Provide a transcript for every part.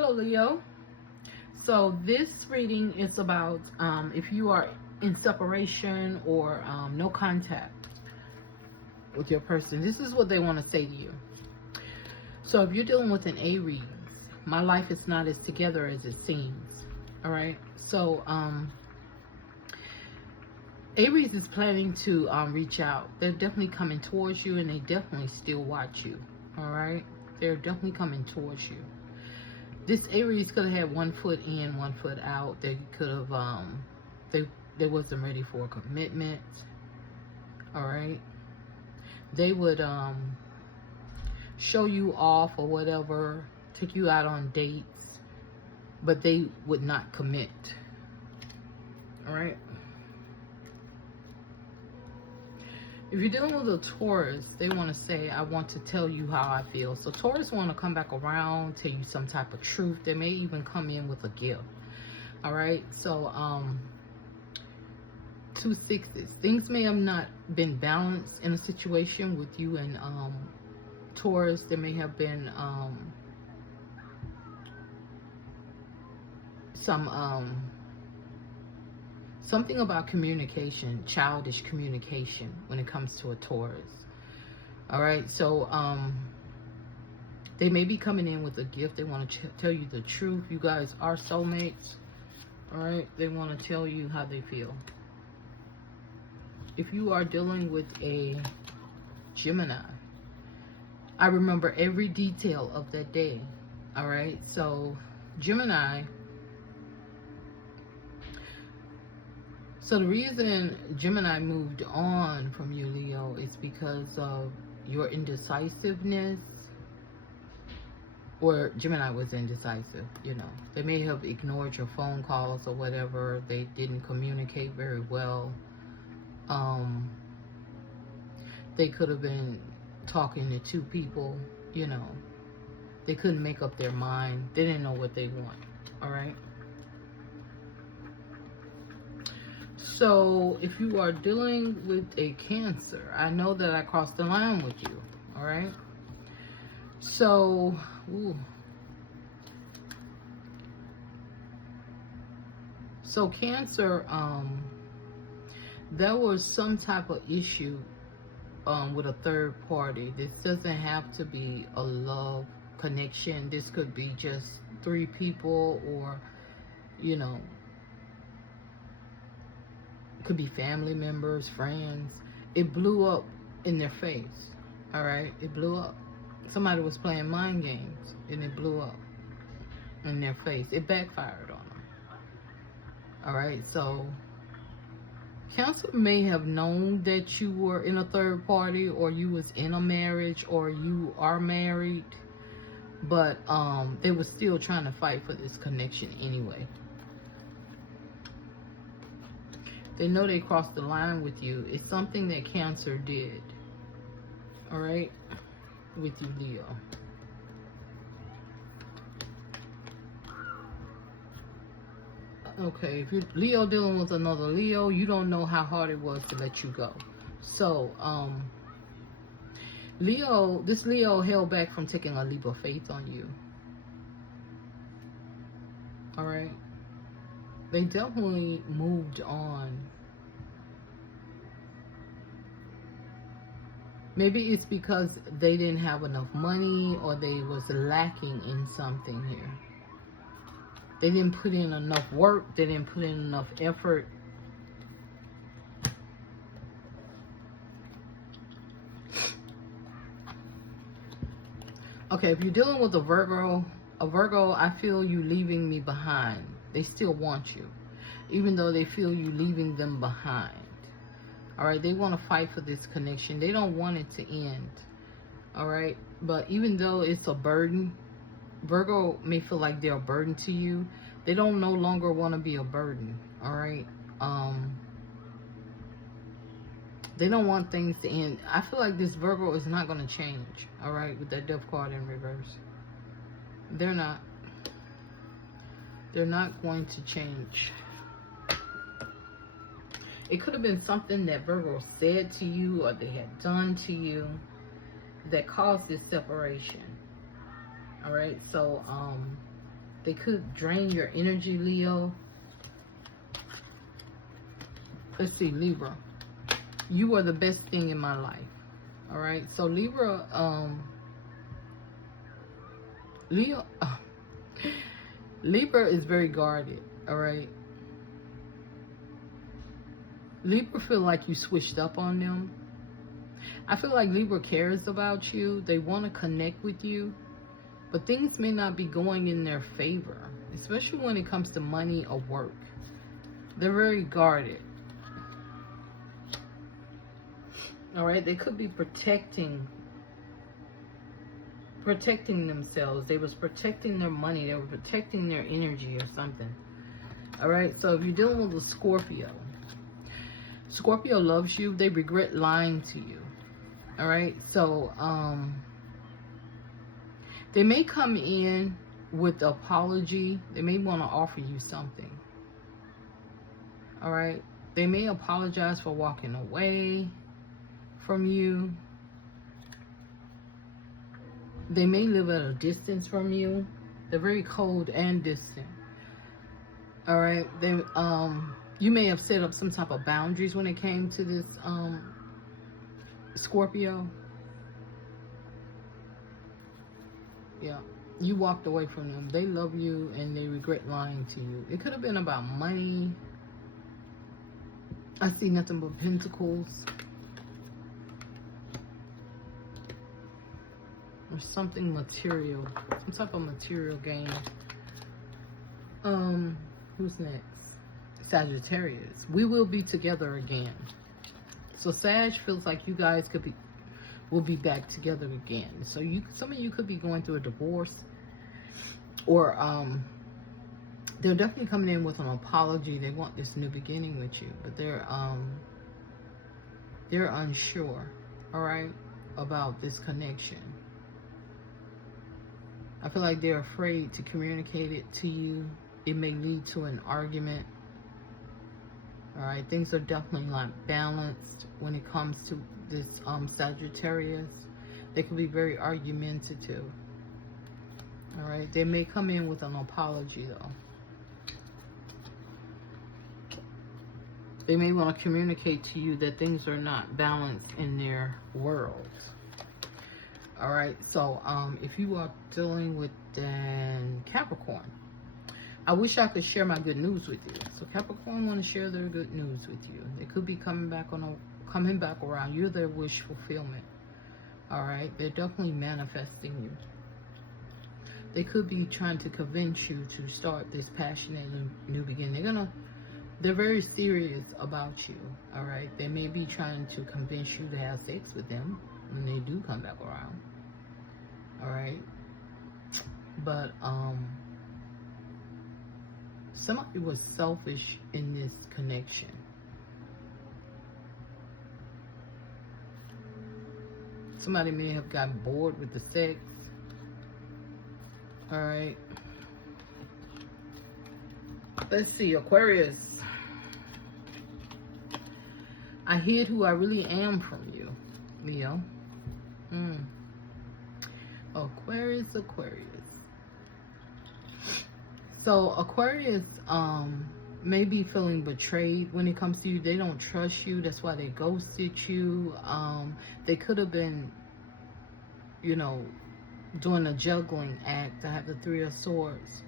Hello, Leo. So this reading is about if you are in separation or no contact with your person. This is what they want to say to you. So if you're dealing with an Aries, my life is not as together as it seems. All right. So Aries is planning to reach out. They're definitely coming towards you, and they definitely still watch you. All right. They're definitely coming towards you. This Aries could have had 1 foot in, 1 foot out. They could have, they wasn't ready for a commitment. All right. They would show you off or whatever, take you out on dates, but they would not commit. All right. If you're dealing with a Taurus, they want to say, I want to tell you how I feel. So Taurus want to come back around, tell you some type of truth. They may even come in with a gift. All right. So 2 sixes. Things may have not been balanced in a situation with you and Taurus. There may have been something about communication, childish communication when it comes to a Taurus. All right, so they may be coming in with a gift. They want to tell you the truth. You guys are soulmates. All right, they want to tell you how they feel. If you are dealing with a Gemini, I remember every detail of that day. All right, so Gemini. So the reason Gemini moved on from you, Leo, is because of your indecisiveness. Or Gemini was indecisive, you know. They may have ignored your phone calls or whatever. They didn't communicate very well. They could have been talking to 2 people, you know. They couldn't make up their mind. They didn't know what they want, all right? So if you are dealing with a Cancer, I know that I crossed the line with you, all right? So, so Cancer, there was some type of issue with a third party. This doesn't have to be a love connection. This could be just 3 people, or, you know, could be family members, friends. It blew up in their face. All right, it blew up. Somebody was playing mind games and it blew up in their face. It backfired on them. All right, so Cancer may have known that you were in a third party, or you was in a marriage, or you are married, but they were still trying to fight for this connection anyway. They know they crossed the line with you. It's something that Cancer did, all right, with you, Leo. Okay, if you're Leo dealing with another Leo, you don't know how hard it was to let you go. So, Leo, this Leo held back from taking a leap of faith on you. All right. They definitely moved on. Maybe it's because they didn't have enough money, or they was lacking in something here. They didn't put in enough work. They didn't put in enough effort. Okay, if you're dealing with a Virgo, I feel you leaving me behind. They still want you, even though they feel you leaving them behind. All right, they want to fight for this connection. They don't want it to end. All right, but even though it's a burden, Virgo may feel like they're a burden to you. They don't no longer want to be a burden. All right, they don't want things to end. I feel like this Virgo is not going to change. All right, with that Death card in reverse, they're not. They're not going to change. It could have been something that Virgo said to you, or they had done to you, that caused this separation. All right, so They could drain your energy, Leo. Let's see, Libra. You are the best thing in my life. All right. So Libra, Libra is very guarded. All right. Libra feel like you switched up on them. I feel like Libra cares about you. They want to connect with you. But things may not be going in their favor, especially when it comes to money or work. They're very guarded. All right, they could be protecting themselves. They was protecting their money. They were protecting their energy or something. All right, so if you're dealing with a Scorpio, Scorpio loves you. They regret lying to you. All right, so they may come in with an apology. They may want to offer you something. All right, they may apologize for walking away from you. They may live at a distance from you. They're very cold and distant. All right, they you may have set up some type of boundaries when it came to this Scorpio. Yeah, you walked away from them. They love you and they regret lying to you. It could have been about money. I see nothing but pentacles. Or something material. Some type of material gain. Who's next? Sagittarius. We will be together again. So Sag feels like you guys will be back together again. So some of you could be going through a divorce, or they're definitely coming in with an apology. They want this new beginning with you, but they're unsure, all right, about this connection. I feel like they're afraid to communicate it to you. It may lead to an argument. All right, things are definitely not balanced when it comes to this Sagittarius. They can be very argumentative. All right, they may come in with an apology though. They may want to communicate to you that things are not balanced in their world. All right, so if you are dealing with then Capricorn, I wish I could share my good news with you. So Capricorn want to share their good news with you. They could be coming back around. You're their wish fulfillment. All right, they're definitely manifesting you. They could be trying to convince you to start this passionate new beginning. They're very serious about you. All right, they may be trying to convince you to have sex with them when they do come back around. All right, but somebody was selfish in this connection. Somebody may have gotten bored with the sex. All right, let's see, Aquarius. I hid who I really am from you, Leo. Aquarius. So Aquarius may be feeling betrayed when it comes to you. They don't trust you. That's why they ghosted you. They could have been, doing a juggling act. I have the Three of Swords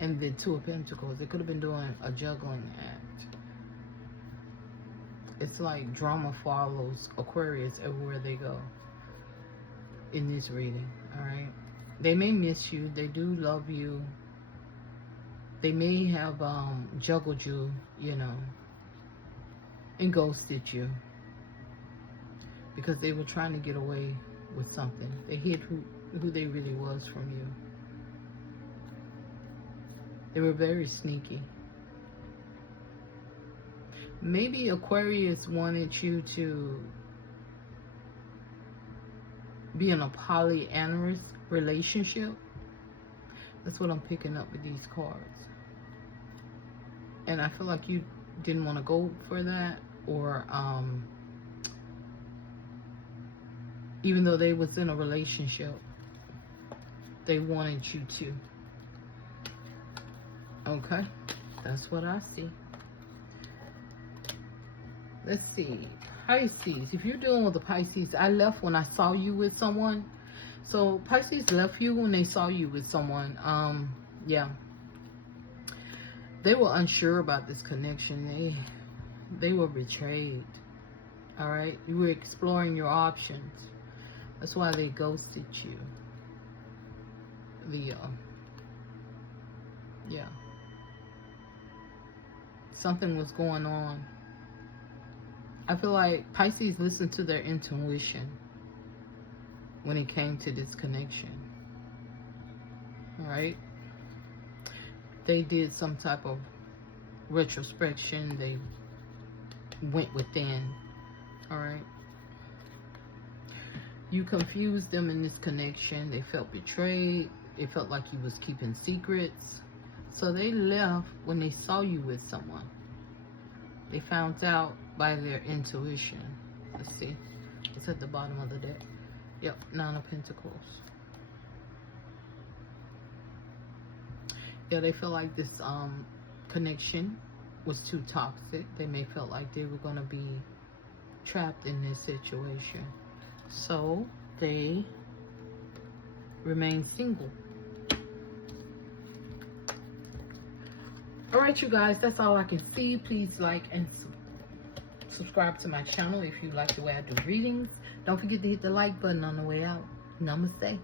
and the Two of Pentacles. They could have been doing a juggling act. It's like drama follows Aquarius everywhere they go in this reading. All right, they may miss you. They do love you. They may have juggled you, and ghosted you because they were trying to get away with something. They hid who they really was from you. They were very sneaky. Maybe Aquarius wanted you to be in a polyamorous relationship. That's what I'm picking up with these cards. And I feel like you didn't want to go for that, or even though they was in a relationship, they wanted you to. Okay, that's what I see. Let's see. Pisces, if you're dealing with a Pisces, I left when I saw you with someone. So Pisces left you when they saw you with someone. Yeah. They were unsure about this connection. They were betrayed. All right. You were exploring your options. That's why they ghosted you. Yeah. Something was going on. I feel like Pisces listened to their intuition when it came to this connection. All right. They did some type of retrospection. They went within. All right. You confused them in this connection. They felt betrayed. It felt like you was keeping secrets. So they left when they saw you with someone. They found out by their intuition. Let's see. It's at the bottom of the deck. Yep, 9 of Pentacles. Yeah, they feel like this connection was too toxic. They may feel like they were going to be trapped in this situation. So they remain single. All right, you guys, that's all I can see. Please like and subscribe to my channel if you like the way I do readings. Don't forget to hit the like button on the way out. Namaste.